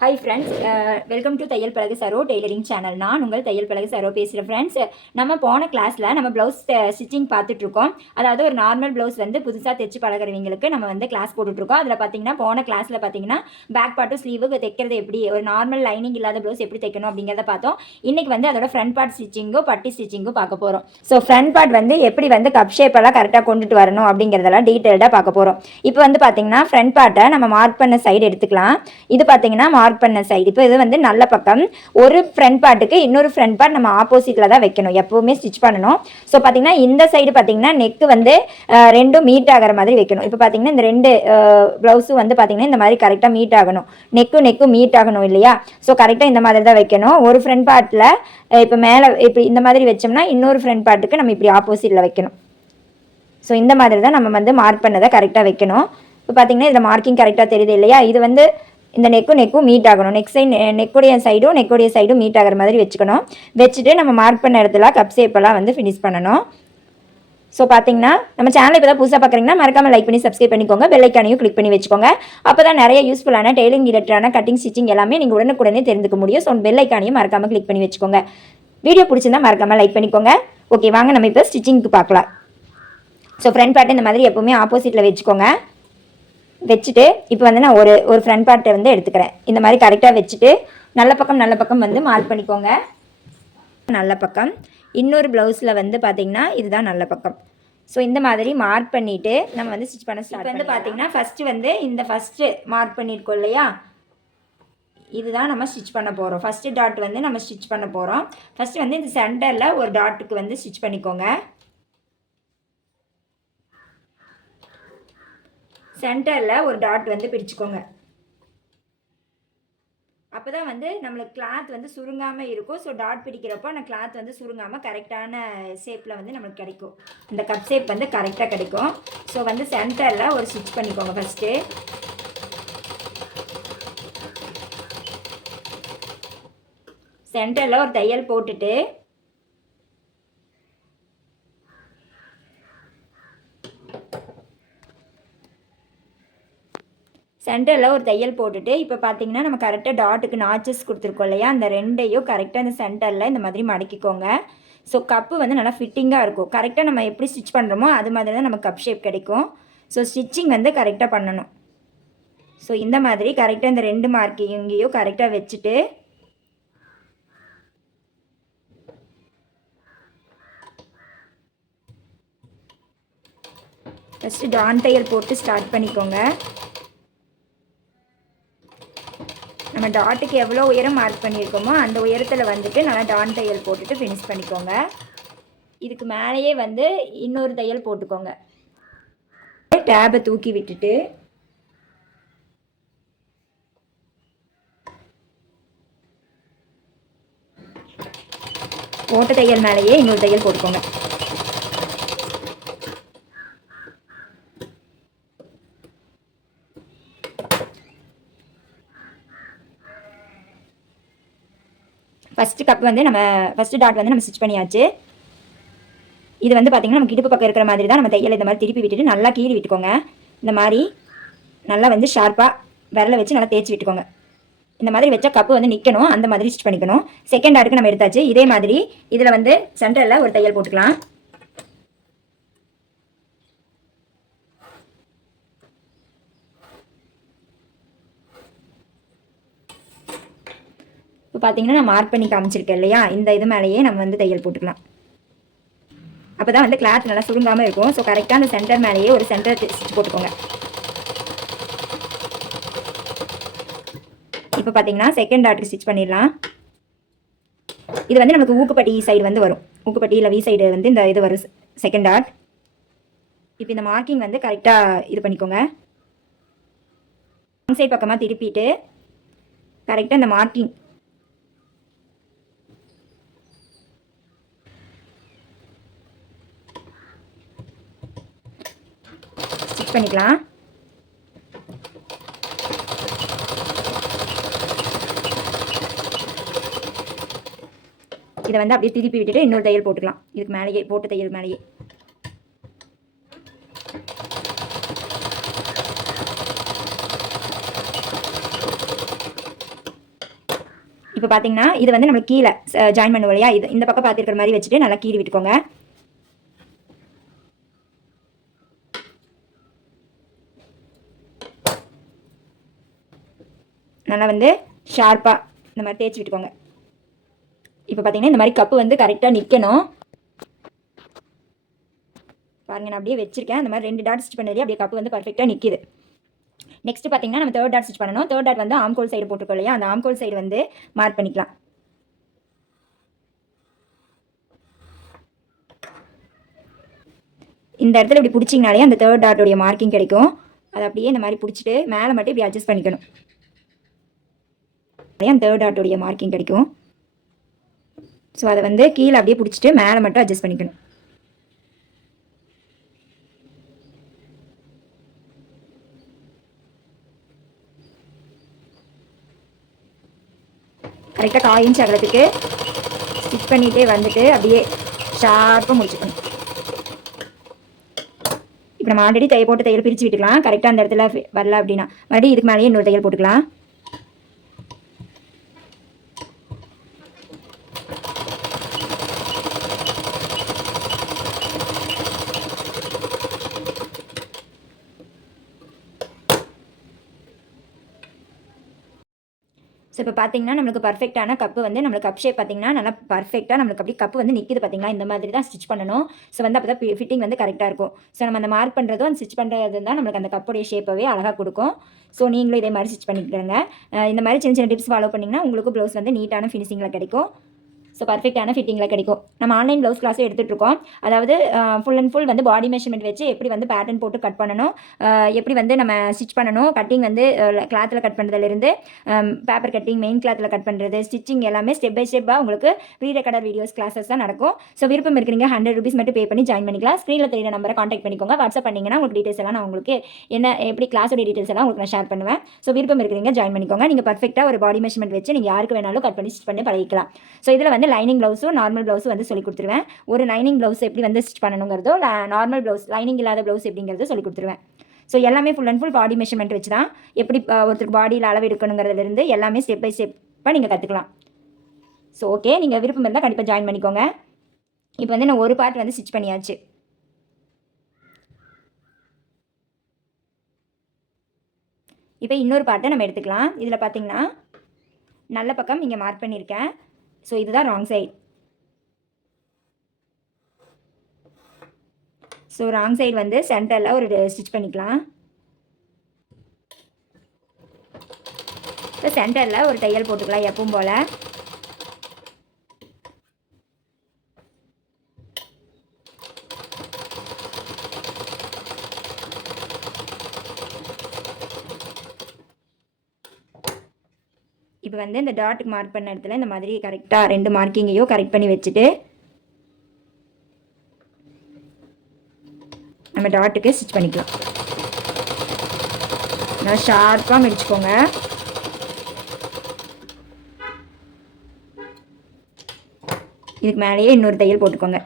Hi friends welcome to தையல் பழகு Saro tailoring channel நான் உங்கள் தையல் பழகு சரோ பேசுகிறேன் ஃப்ரெண்ட்ஸ் நம்ம போன கிளாஸில் நம்ம ப்ளவுஸ் ஸ்டிச்சிங் uh, பார்த்துட்ருக்கோம் அதாவது ஒரு நார்மல் ப்ளவுஸ் வந்து புதுசாக தைச்சு பழகிறவங்களுக்கு நம்ம வந்து கிளாஸ் போட்டுட்ருக்கோம் அதில் பார்த்தீங்கன்னா போன கிளாஸில் பார்த்தீங்கன்னா பேக் பார்ட்டும் ஸ்லீவுக்கு தைக்கிறது எப்படி ஒரு நார்மல் லைனிங் இல்லாத ப்ளவுஸ் எப்படி தைக்கணும் அப்படிங்கிறத பார்த்தோம். இன்றைக்கி வந்து அதோட ஃப்ரண்ட் பார்ட் ஸ்டிச்சிங்கோ பட்டி ஸ்டிச்சிங்கோ பார்க்க போகிறோம் ஸோ ஃப்ரண்ட் பார்ட் வந்து எப்படி வந்து கப் ஷேப்பெல்லாம் கரெக்டாக கொண்டுட்டு வரணும் அப்படிங்கிறதெல்லாம் டீட்டெயில்டாக பார்க்க போகிறோம் இப்போ வந்து பார்த்தீங்கன்னா ஃப்ரண்ட் பார்ட்டை நம்ம மார்க் பண்ண சைடு எடுத்துக்கலாம். இது பார்த்தீங்கன்னா மார்க் பண்ண சைடு இப்போ இது வந்து நல்ல பக்கம். ஒரு ஃப்ரண்ட் பார்ட்டுக்கு இன்னொரு ஃப்ரண்ட் பார்ட் நம்ம ஆப்போசிட்டில் தான் வைக்கணும். எப்போவுமே ஸ்டிச் பண்ணணும். ஸோ பார்த்தீங்கன்னா இந்த சைடு பார்த்தீங்கன்னா நெக்கு வந்து ரெண்டும் மீட் ஆகிற மாதிரி வைக்கணும். இப்போ பார்த்தீங்கன்னா இந்த ரெண்டு ப்ளவுஸும் வந்து பார்த்தீங்கன்னா இந்த மாதிரி கரெக்டாக மீட் ஆகணும். நெக்கும் நெக்கும் மீட் ஆகணும் இல்லையா? ஸோ கரெக்டாக இந்த மாதிரி தான் வைக்கணும். ஒரு ஃப்ரண்ட் பார்ட்டில் இப்போ மேலே இப்போ இந்த மாதிரி வச்சோம்னா இன்னொரு ஃப்ரண்ட் பார்ட்டுக்கு நம்ம இப்படி ஆப்போசிட்டில் வைக்கணும். ஸோ இந்த மாதிரி தான் நம்ம வந்து மார்க் பண்ணதை கரெக்டாக வைக்கணும். இப்போ பார்த்தீங்கன்னா இதில் மார்க்கிங் கரெக்டாக தெரியுது இல்லையா? இது வந்து இந்த நெக்கும் நெக்கும் மீட் ஆகணும். நெக் சைடு நெக்குடைய சைடும் நெக்குடைய சைடும் மீட் ஆகிற மாதிரி வச்சுக்கணும். வச்சுட்டு நம்ம மார்க் பண்ண இடத்துல கப் ஷேப்பெல்லாம் வந்து ஃபினிஷ் பண்ணணும். ஸோ பார்த்தீங்கன்னா நம்ம சேனல் இப்போ தான் புதுசாக பார்க்குறீங்கன்னா மறக்காம லைக் பண்ணி சப்ஸ்கிரைப் பண்ணிக்கோங்க. பெல்லைக்கானையும் கிளிக் பண்ணி வச்சுக்கோங்க. அப்போ தான் நிறைய யூஸ்ஃபுல்லான டெய்லிங் ரிலேட்டடான கட்டிங் ஸ்டிச்சிங் எல்லாமே நீங்கள் உடனுக்குடனே தெரிஞ்சுக்க முடியும். ஸோ பெல்லைக்கானையும் மறக்காமல் மறக்காம கிளிக் பண்ணி வச்சுக்கோங்க. வீடியோ பிடிச்சிருந்தா மறக்காம லைக் பண்ணிக்கோங்க. ஓகே வாங்க நம்ம இப்போ ஸ்டிச்சிங்க்கு பார்க்கலாம். ஸோ ஃப்ரண்ட் பார்ட் இந்த மாதிரி எப்போவுமே ஆப்போசிட்டில் வச்சுக்கோங்க. வச்சுட்டு இப்போ வந்து நான் ஒரு ஒரு ஃப்ரண்ட் பார்ட்டை வந்து எடுத்துக்கிறேன். இந்த மாதிரி கரெக்டாக வச்சுட்டு நல்ல பக்கம் நல்ல பக்கம் வந்து மார்க் பண்ணிக்கோங்க. நல்ல பக்கம். இன்னொரு ப்ளவுஸில் வந்து பார்த்தீங்கன்னா இதுதான் நல்ல பக்கம். ஸோ இந்த மாதிரி மார்க் பண்ணிவிட்டு நம்ம வந்து ஸ்டிச் பண்ண ஸ்டார்ட் வந்து பார்த்தீங்கன்னா ஃபஸ்ட்டு வந்து இந்த ஃபஸ்ட்டு மார்க் பண்ணியிருக்கோம் இல்லையா? இதுதான் நம்ம ஸ்டிச் பண்ண போகிறோம் ஃபஸ்ட்டு டாட் வந்து நம்ம ஸ்டிச் பண்ண போகிறோம் ஃபஸ்ட்டு வந்து இந்த சென்டரில் ஒரு டாட்டுக்கு வந்து ஸ்டிச் பண்ணிக்கோங்க. சென்டரில் ஒரு டாட் வந்து பிடிச்சிக்கோங்க. அப்போ தான் வந்து நம்மளுக்கு கிளாத் வந்து சுருங்காமல் இருக்கும். ஸோ டாட் பிடிக்கிறப்போ அந்த கிளாத் வந்து சுருங்காமல் கரெக்டான ஷேப்பில் வந்து நம்மளுக்கு கிடைக்கும். இந்த கப் ஷேப் வந்து கரெக்டாக கிடைக்கும். ஸோ வந்து சென்டரில் ஒரு ஸ்டிச் பண்ணிக்கோங்க ஃபஸ்ட்டு சென்டரில் ஒரு தையல் போட்டுட்டு சென்டரில் ஒரு தையல் போட்டுட்டு இப்போ பார்த்தீங்கன்னா நம்ம கரெக்டாக டாட்டுக்கு நாச்சஸ் கொடுத்துருக்கோம் இல்லையா? அந்த ரெண்டையும் கரெக்டாக அந்த சென்டரில் இந்த மாதிரி மடக்கிக்கோங்க. ஸோ கப்பு வந்து நல்லா ஃபிட்டிங்காக இருக்கும். கரெக்டாக நம்ம எப்படி ஸ்டிச் பண்ணுறோமோ அது மாதிரி தான் நமக்கு கப் ஷேப் கிடைக்கும். ஸோ ஸ்டிச்சிங் வந்து கரெக்டாக பண்ணணும். ஸோ இந்த மாதிரி கரெக்டாக இந்த ரெண்டு மார்க் இங்கேயும் கரெக்டாக வச்சுட்டு ஃபஸ்ட்டு டான் தையல் போட்டு ஸ்டார்ட் பண்ணிக்கோங்க. நம்ம டாட்டுக்கு எவ்வளோ உயரம் மார்க் பண்ணியிருக்கோமோ அந்த உயரத்தில் வந்துட்டு நல்லா டான் தையல் போட்டுட்டு ஃபினிஷ் பண்ணிக்கோங்க. இதுக்கு மேலேயே வந்து இன்னொரு தையல் போட்டுக்கோங்க. டேபை தூக்கி விட்டுட்டு போட்ட தையல் மேலேயே இன்னொரு தையல் போட்டுக்கோங்க. ஃபஸ்ட்டு கப் வந்து நம்ம ஃபஸ்ட்டு டாட் வந்து நம்ம ஸ்டிச் பண்ணியாச்சு. இது வந்து பார்த்திங்கன்னா நமக்கு இடுப்பு பக்கம் இருக்கிற மாதிரி தான் நம்ம தையல் இந்த மாதிரி திருப்பி விட்டுட்டு நல்லா கீறி விட்டுக்கோங்க. இந்த மாதிரி நல்லா வந்து ஷார்ப்பாக விரல வச்சு நல்லா தேய்ச்சி விட்டுக்கோங்க. இந்த மாதிரி வச்சா கப்பு வந்து நிற்கணும் அந்த மாதிரி ஸ்டிச் பண்ணிக்கணும். செகண்ட் டாட்டுக்கு நம்ம எடுத்தாச்சு. இதே மாதிரி இதில் வந்து சென்டரில் ஒரு தையல் போட்டுக்கலாம். இப்போ பார்த்தீங்கன்னா நான் மார்க் பண்ணி காமிச்சிருக்கேன் இல்லையா? இந்த இது மேலேயே நம்ம வந்து தையல் போட்டுக்கலாம். அப்போ தான் வந்து கிளாத் நல்லா சுருங்காமல் இருக்கும். ஸோ கரெக்டாக அந்த சென்டர் மேலேயே ஒரு சென்டர் ஸ்டிச் போட்டுக்கோங்க. இப்போ பார்த்தீங்கன்னா செகண்ட் டாட்டுக்கு ஸ்டிச் பண்ணிடலாம். இது வந்து நமக்கு ஊக்குப்பட்டி சைடு வந்து வரும். ஊக்குப்பட்டி இல்லை வி சைடு வந்து இந்த இது வரும். செகண்ட் டாட் இப்போ இந்த மார்க்கிங் வந்து கரெக்டாக இது பண்ணிக்கோங்க. சைட் பக்கமாக திருப்பிட்டு கரெக்டாக இந்த மார்க்கிங் பண்ணிக்கலாம். இதை வந்து அப்படியே திருப்பி விட்டுட்டு இன்னொரு தையல் போட்டுக்கலாம். இதுக்கு மேலேயே போட்டு தையல் மேலேயே. இப்போ பார்த்தீங்கன்னா இது வந்து நம்ம கீழே ஜாயின் பண்ணுவோம் இல்லையா? இது இந்த பக்கம் பார்த்துருக்கிற மாதிரி வச்சுட்டு நல்லா கீறி விட்டுக்கோங்க. நல்லா வந்து ஷார்ப்பாக இந்த மாதிரி தேய்ச்சி விட்டுக்கோங்க. இப்போ பார்த்தீங்கன்னா இந்த மாதிரி கப்பு வந்து கரெக்டாக நிற்கணும் பாருங்கள் நான் அப்படியே வச்சிருக்கேன். அந்த மாதிரி ரெண்டு டாட் ஸ்டிச் பண்ணதுலேயே அப்படியே கப்பு வந்து பர்ஃபெக்டாக நிற்கிது நெக்ஸ்ட் பார்த்தீங்கன்னா நம்ம தேர்ட் டாட் ஸ்டிச் பண்ணணும். தேர்ட் டாட் வந்து ஆம்கோல் சைடு போட்டுருக்கோம் இல்லையா? அந்த ஆம்கோல் சைடு வந்து மார்க் பண்ணிக்கலாம். இந்த இடத்துல இப்படி பிடிச்சிங்கனாலே அந்த தேர்ட் டாட்டோடைய மார்க்கிங் கிடைக்கும். அதை அப்படியே இந்த மாதிரி பிடிச்சிட்டு மேலே மட்டும் இப்படி அட்ஜஸ்ட் பண்ணிக்கணும். தேர்ட் டாட்டோடைய மார்க்கிங் கிடைக்கும். ஸோ அதை வந்து கீழே அப்படியே பிடிச்சிட்டு மேலே மட்டும் அட்ஜஸ்ட் பண்ணிக்கணும். கரெக்டாக கால் இன்ச் அகலத்துக்கு ஸ்டிச் பண்ணிகிட்டே வந்துட்டு அப்படியே ஷார்ப்பாக முடிச்சுக்கணும். இப்போ நம்ம ஆல்ரெடி தையல் போட்டு தையல் பிரித்து விட்டுக்கலாம். கரெக்டாக அந்த இடத்துல வரல அப்படின்னா. மறுபடியும் இதுக்கு மேலேயே இன்னொரு தையல் போட்டுக்கலாம் ஸோ இப்போ பார்த்தீங்கன்னா நம்மளுக்கு பர்ஃபெக்டான கப்பு வந்து நம்மளுக்கு கப் ஷேப் பார்த்தீங்கன்னா நல்லா பர்ஃபெக்டாக நம்மளுக்கு அப்படி கப்பு வந்து நிற்கிது பார்த்தீங்களா? இந்த மாதிரி தான் ஸ்டிச் பண்ணணும். ஸோ வந்து அப்போ தான் ஃபிட்டிங் வந்து கரெக்டாக இருக்கும். ஸோ நம்ம அந்த மார்க் பண்ணுறதும் அந்த ஸ்டிச் பண்ணுறது தான் நம்மளுக்கு அந்த கப்புடைய ஷேப்பவே அழகாக கொடுக்கும். ஸோ நீங்களும் இதே மாதிரி ஸ்டிச் பண்ணிக்கிறங்க இந்த மாதிரி சின்ன சின்ன டிப்ஸ் ஃபாலோ பண்ணிங்கன்னா உங்களுக்கு ப்ளவுஸ் வந்து நீட்டான ஃபினிஷிங்கில் கிடைக்கும். ஸோ பர்ஃபெக்டான ஃபிட்டிங்கில் கிடைக்கும். நம்ம ஆன்லைன் ப்ளவுஸ் கிளாஸும் எடுத்துகிட்டு இருக்கோம் அதாவது ஃபுல் அண்ட் ஃபுல் வந்து பாடி மெஷர்மெண்ட் வச்சு எப்படி வந்து பேட்டர்ன் போட்டு கட் பண்ணணும் எப்படி வந்து நம்ம ஸ்டிச் பண்ணணும் கட்டிங் வந்து கிளாத்தில் கட் பண்ணுறதுலேருந்து பேப்பர் கட்டிங் மெயின் கிளாத்தில் கட் பண்ணுறது ஸ்டிச்சிங் எல்லாமே ஸ்டெப் பை ஸ்டெப்பாக உங்களுக்கு ப்ரீ ரெக்கார்டர் வீடியோஸ் கிளாஸஸ் தான் நடக்கும். ஸோ விருப்பம் இருக்கிறீங்க ஹண்ட்ரட் ருபீஸ் மட்டும் பே பண்ணி ஜாயின் பண்ணிக்கலாம். ஸ்க்ரீனில் தெரியுற நம்பரை காண்டாக்ட் பண்ணிக்கோங்க. வாட்ஸ்அப் பண்ணிங்கன்னா உங்களுக்கு டீட்டெயில்ஸ் எல்லாம் நான் உங்களுக்கு என்ன எப்படி கிளாஸோட டீட்டெயில்ஸ் எல்லாம் உங்களுக்கு நான் ஷேர் பண்ணுவேன். ஸோ விருப்பம் இருக்கிறீங்க ஜாயின் பண்ணிக்கோங்க. நீங்கள் பர்ஃபெக்டாக ஒரு பாடி மெஷர்மெண்ட் வச்சு நீங்கள் யாருக்கு வேணாலும் கட் பண்ணி ஸ்டிச் பண்ணி பழகிக்கலாம். ஸோ இதில் வந்து லைனிங் ப்ளவுஸும் நார்மல் ப்ளவுஸும் வந்து சொல்லி கொடுத்துருவேன். ஒரு லைனிங் ப்ளவுஸ் எப்படி வந்து ஸ்டிச் பண்ணணுங்கிறதோ நார்மல் ப்ளவுஸ் லைனிங் இல்லாத ப்ளவுஸ் எப்படிங்கிறத சொல்லி கொடுத்துருவேன். ஸோ எல்லாமே full and full body measurement வச்சு தான் எப்படி ஒருத்தருக்கு பாடியில் அளவு எடுக்கணுங்கிறதுலேருந்து எல்லாமே ஸ்டெப் பை ஸ்டெப்பாக நீங்கள் கற்றுக்கலாம் ஸோ ஓகே நீங்கள் விருப்பம் இருந்தால் கண்டிப்பாக ஜாயின் பண்ணிக்கோங்க. இப்போ வந்து நான் ஒரு பார்ட் வந்து ஸ்டிச் பண்ணியாச்சு. இப்போ இன்னொரு பார்ட்டை நம்ம எடுத்துக்கலாம். இதில் பார்த்தீங்கன்னா நல்ல பக்கம் இங்கே மார்க் பண்ணியிருக்கேன் ஸோ இதுதான் wrong side so wrong side வந்து சென்டரில் ஒரு ஸ்டிச் பண்ணிக்கலாம். இப்போ சென்டரில் ஒரு தையல் போட்டுக்கலாம் எப்பவும் போல். இப்போ வந்து இந்த டாட்டுக்கு மார்க் பண்ண இடத்துல இந்த மாதிரி கரெக்டாக ரெண்டு மார்க்கிங்கையும் கரெக்ட் பண்ணி வச்சுட்டு நம்ம டாட்டுக்கு ஸ்டிச் பண்ணிக்கலாம். நல்லா ஷார்ப்பாக மிடிச்சுக்கோங்க. இதுக்கு மேலேயே இன்னொரு தையல் போட்டுக்கோங்க.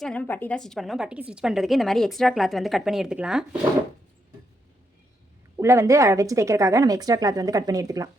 நெக்ஸ்ட் வந்து நம்ம பட்டி தான் ஸ்டிச் பண்ணணும். பட்டிக்கு ஸ்டிச் பண்ணுறதுக்கு இந்த மாதிரி எக்ஸ்ட்ரா கிளாத் வந்து கட் பண்ணி எடுத்துக்கலாம். உள்ளே வந்து வச்சு தைக்கிறதுக்காக நம்ம எக்ஸ்ட்ரா கிளாத் வந்து கட் பண்ணி எடுத்துக்கலாம்.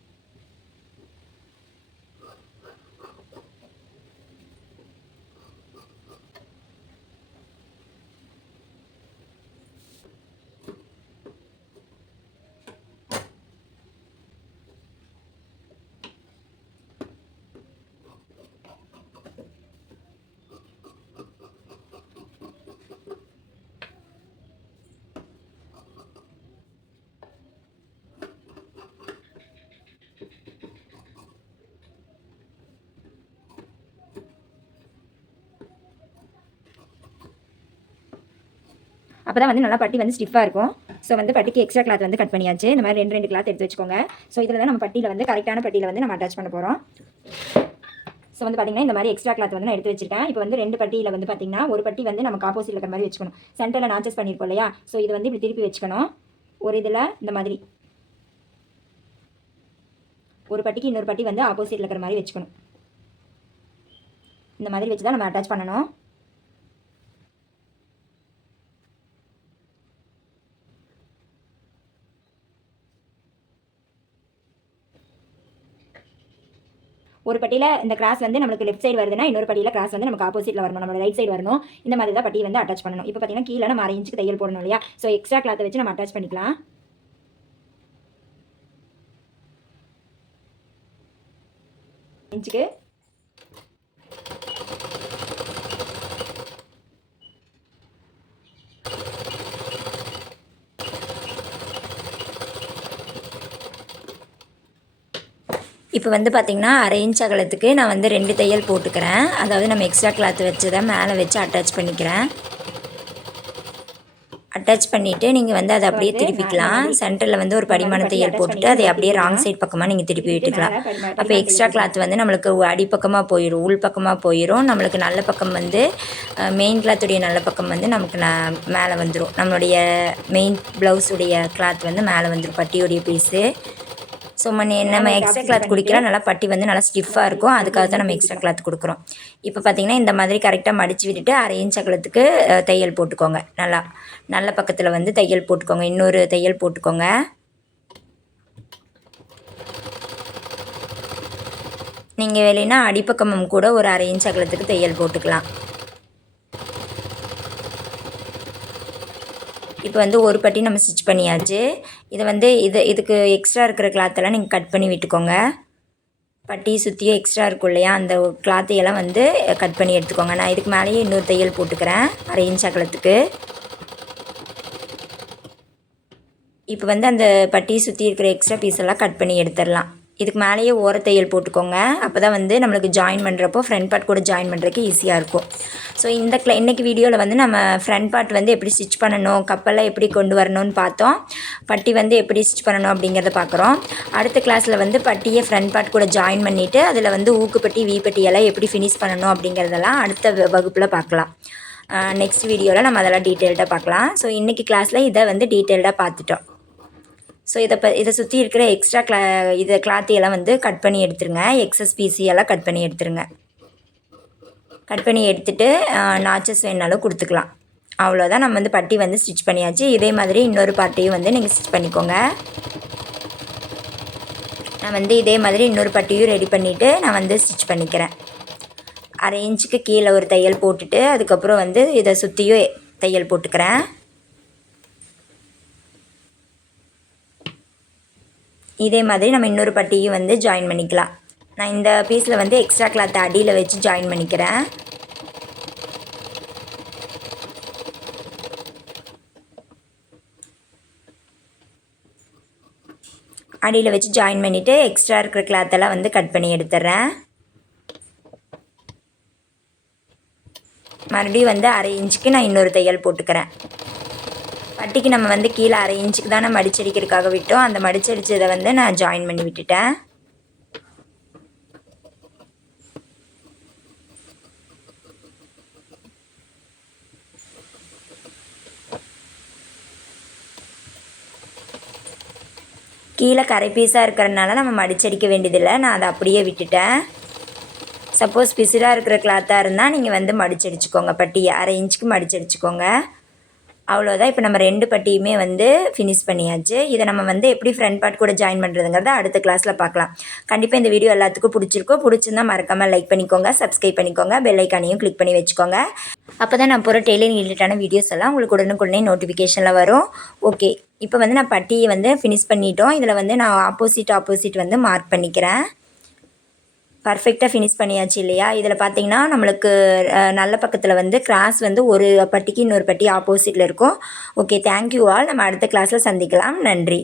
அப்போ தான் வந்து நல்லா பட்டி வந்து ஸ்டிஃபாக இருக்கும். ஸோ வந்து பட்டிக்கு எக்ஸ்ட்ரா கிளாத் வந்து கட் பண்ணியாச்சு. இந்த மாதிரி ரெண்டு ரெண்டு கிளாத் எடுத்து வச்சுக்கோங்க. ஸோ இதில் தான் நம்ம பட்டியில் வந்து கரெக்டான பட்டியில் வந்து நம்ம அட்டாச் பண்ண போகிறோம் ஸோ வந்து பார்த்தீங்கன்னா இந்த மாதிரி எக்ஸ்ட்ரா கிளாத் வந்து நான் எடுத்து வச்சிருக்கேன். இப்போ வந்து ரெண்டு பட்டியில் வந்து பார்த்தீங்கன்னா ஒரு பட்டி வந்து நமக்கு ஆப்போசிட் இருக்கிற மாதிரி வச்சுக்கணும். சென்டரில் நாச்சஸ் பண்ணியிருக்கோம் இல்லையா? ஸோ இது வந்து இப்படி திருப்பி வச்சுக்கணும். ஒரு இதில் இந்த மாதிரி. ஒரு பட்டிக்கு இன்னொரு பட்டி வந்து ஆப்போசிட்டில் இருக்கிற மாதிரி வச்சுக்கணும். இந்த மாதிரி வச்சு தான் நம்ம அட்டாச் பண்ணணும். ஒரு பட்டியில் இந்த கிராஸ் வந்து நம்மளுக்கு லெஃப்ட் சைடு வருதுன்னா இன்னொரு பட்டியில் கிராஸ் வந்து நமக்கு ஆப்போசிட்டில் வரணும். நம்மளோட ரைட் சைடு வரணும். இந்த மாதிரி தான் பட்டி வந்து அட்டாச் பண்ணணும். இப்போ பார்த்தீங்கன்னா கீழே நம்ம அரை இன்ச்சுக்கு தையல் போடணும் இல்லையா? ஸோ எக்ஸ்ட்ரா கிளாத்தை வச்சு நம்ம அட்டாச் பண்ணிக்கலாம். இன்ச்சுக்கு இப்போ வந்து பார்த்திங்கன்னா அரை இன்ச் அகலத்துக்கு நான் வந்து ரெண்டு தையல் போட்டுக்கிறேன். அதாவது நம்ம எக்ஸ்ட்ரா கிளாத் வச்சு தான் மேலே வச்சு அட்டாச் பண்ணிக்கிறேன். அட்டாச் பண்ணிவிட்டு நீங்கள் வந்து அதை அப்படியே திருப்பிக்கலாம். சென்டரில் வந்து ஒரு படிமான தையல் போட்டுட்டு அதை அப்படியே ராங் சைட் பக்கமாக நீங்கள் திருப்பி விட்டுக்கலாம். அப்போ எக்ஸ்ட்ரா கிளாத் வந்து நம்மளுக்கு அடிப்பக்கமாக போயிடும் உள் பக்கமாக போயிடும் நம்மளுக்கு நல்ல பக்கம் வந்து மெயின் கிளாத்துடைய நல்ல பக்கம் வந்து நமக்கு ந மேலே வந்துடும் நம்மளுடைய மெயின் ப்ளவுஸுடைய கிளாத் வந்து மேலே வந்துடும் பட்டியுடைய பீஸு ஸோ மணி நம்ம எக்ஸ்ட்ரா கிளாத் குடிக்கலாம் நல்லா பட்டி வந்து நல்லா ஸ்டிஃபாக இருக்கும். அதுக்காக தான் நம்ம எக்ஸ்ட்ரா கிளாத் கொடுக்குறோம். இப்போ பார்த்தீங்கன்னா இந்த மாதிரி கரெக்டாக மடித்து விட்டுட்டு அரை இன்ச் அகலத்துக்கு தையல் போட்டுக்கோங்க. நல்லா நல்ல பக்கத்தில் வந்து தையல் போட்டுக்கோங்க. இன்னொரு தையல் போட்டுக்கோங்க. நீங்கள் வேலைன்னா அடிப்பக்கமும் கூட ஒரு அரை இன்ச் அகலத்துக்கு தையல் போட்டுக்கலாம். இப்போ வந்து ஒரு பட்டி நம்ம ஸ்டிச் பண்ணியாச்சு. இதை வந்து இது இதுக்கு எக்ஸ்ட்ரா இருக்கிற கிளாத்தெல்லாம் நீங்கள் கட் பண்ணி விட்டுக்கோங்க. பட்டி சுற்றியும் எக்ஸ்ட்ரா இருக்கும் இல்லையா? அந்த கிளாத்தையெல்லாம் வந்து கட் பண்ணி எடுத்துக்கோங்க. நான் இதுக்கு மேலேயே இன்னொரு தையல் போட்டுக்கிறேன். அரை இன்ச் அகலத்துக்கு. இப்போ வந்து அந்த பட்டியை சுற்றி இருக்கிற எக்ஸ்ட்ரா பீஸ் எல்லாம் கட் பண்ணி எடுத்துடலாம். இதுக்கு மேலேயே ஓர தையல் போட்டுக்கோங்க. அப்போ தான் வந்து நம்மளுக்கு ஜாயின் பண்ணுறப்போ ஃப்ரண்ட் பார்ட் கூட ஜாயின் பண்ணுறதுக்கு ஈஸியாக இருக்கும். ஸோ இந்த கிள இன்றைக்கி வீடியோவில் வந்து நம்ம ஃப்ரண்ட் பார்ட் வந்து எப்படி ஸ்டிச் பண்ணணும் கப்பெல்லாம் எப்படி கொண்டு வரணும்னு பார்த்தோம். பட்டி வந்து எப்படி ஸ்டிச் பண்ணணும் அப்படிங்கிறத பார்க்குறோம். அடுத்த கிளாஸில் வந்து பட்டியை ஃப்ரண்ட் பார்ட் கூட ஜாயின் பண்ணிவிட்டு அதில் வந்து ஊக்குப்பட்டி வீப்பட்டி எல்லாம் எப்படி ஃபினிஷ் பண்ணணும் அப்படிங்கிறதெல்லாம் அடுத்த வ- வகுப்பில் பார்க்கலாம். நெக்ஸ்ட் வீடியோவில் நம்ம அதெல்லாம் டீட்டெயில்டாக பார்க்கலாம். ஸோ இன்றைக்கி கிளாஸில் இதை வந்து டீட்டெயில்டாக பார்த்துட்டோம். ஸோ இதை ப இதை சுற்றி இருக்கிற எக்ஸ்ட்ரா கிளா இதை கிளாத்தையெல்லாம் வந்து கட் பண்ணி எடுத்துருங்க. எக்ஸஸ் பிசி எல்லாம் கட் பண்ணி எடுத்துருங்க. கட் பண்ணி எடுத்துட்டு நாச்சஸ் வேணாலும் கொடுத்துக்கலாம். அவ்வளோதான் நம்ம வந்து பட்டி வந்து ஸ்டிச் பண்ணியாச்சு. இதே மாதிரி இன்னொரு பட்டியும் வந்து நீங்கள் ஸ்டிச் பண்ணிக்கோங்க. நான் வந்து இதே மாதிரி இன்னொரு பட்டியும் ரெடி பண்ணிவிட்டு நான் வந்து ஸ்டிச் பண்ணிக்கிறேன். அரை இன்ச்சுக்கு கீழே ஒரு தையல் போட்டுட்டு அதுக்கப்புறம் வந்து இதை சுற்றியும் தையல் போட்டுக்கிறேன். இதே மாதிரி நம்ம இன்னொரு பட்டியும் வந்து ஜாயின் பண்ணிக்கலாம். நான் இந்த பீஸில் வந்து எக்ஸ்ட்ரா கிளாத் அடியில் வச்சு ஜாயின் பண்ணிக்கிறேன். அடியில் வச்சு ஜாயின் பண்ணிவிட்டு எக்ஸ்ட்ரா இருக்கிற கிளாத்தெல்லாம் வந்து கட் பண்ணி எடுத்துட்றேன் மறுபடியும் வந்து அரை இன்ச்சுக்கு நான் இன்னொரு தையல் போட்டுக்கிறேன். பட்டிக்கு நம்ம வந்து கீழே அரை இன்ச்சுக்கு தானே மடிச்சடிக்கிறதுக்காக விட்டோம். அந்த மடிச்சடிச்சதை வந்து நான் ஜாயின் பண்ணி விட்டுட்டேன். கீழே கரை பீஸாக இருக்கிறதுனால நம்ம மடிச்சடிக்க வேண்டியதில்லை. நான் அதை அப்படியே விட்டுட்டேன். சப்போஸ் பிசிலாக இருக்கிற கிளாத்தாக இருந்தால் நீங்கள் வந்து மடிச்சடிச்சுக்கோங்க பட்டியை அரை இன்ச்சுக்கு மடிச்சடிச்சுக்கோங்க அவ்வளோதான் இப்போ நம்ம ரெண்டு பட்டியுமே வந்து ஃபினிஷ் பண்ணியாச்சு. இதை நம்ம வந்து எப்படி ஃப்ரண்ட் பார்ட் கூட ஜாயின் பண்ணுறதுங்கிறத அடுத்த கிளாஸில் பார்க்கலாம். கண்டிப்பாக இந்த வீடியோ எல்லாத்துக்கும் பிடிச்சிருக்கோம் பிடிச்சிருந்தா மறக்காமல் லைக் பண்ணிக்கோங்க சப்ஸ்கிரைப் பண்ணிக்கோங்க பெல் ஐக்கானையும் கிளிக் பண்ணி வச்சுக்கோங்க. அப்போ தான் நான் போகிற டெய்லரிங் ரிலேட்டான வீடியோஸ் எல்லாம் உங்களுக்கு உடனுக்குடனே நோட்டிஃபிகேஷனில் வரும். ஓகே இப்போ வந்து நான் பட்டியை வந்து ஃபினிஷ் பண்ணிட்டோம். இதில் வந்து நான் ஆப்போசிட் ஆப்போசிட் வந்து மார்க் பண்ணிக்கிறேன். பர்ஃபெக்டாக ஃபினிஷ் பண்ணியாச்சு இல்லையா? இதில் பார்த்தீங்கன்னா நம்மளுக்கு நல்ல பக்கத்தில் வந்து கிராஸ் வந்து ஒரு பட்டிக்கு இன்னொரு பட்டி ஆப்போசிட்டில் இருக்கும். ஓகே தேங்க்யூ ஆல் நம்ம அடுத்த கிளாஸில் சந்திக்கலாம். நன்றி.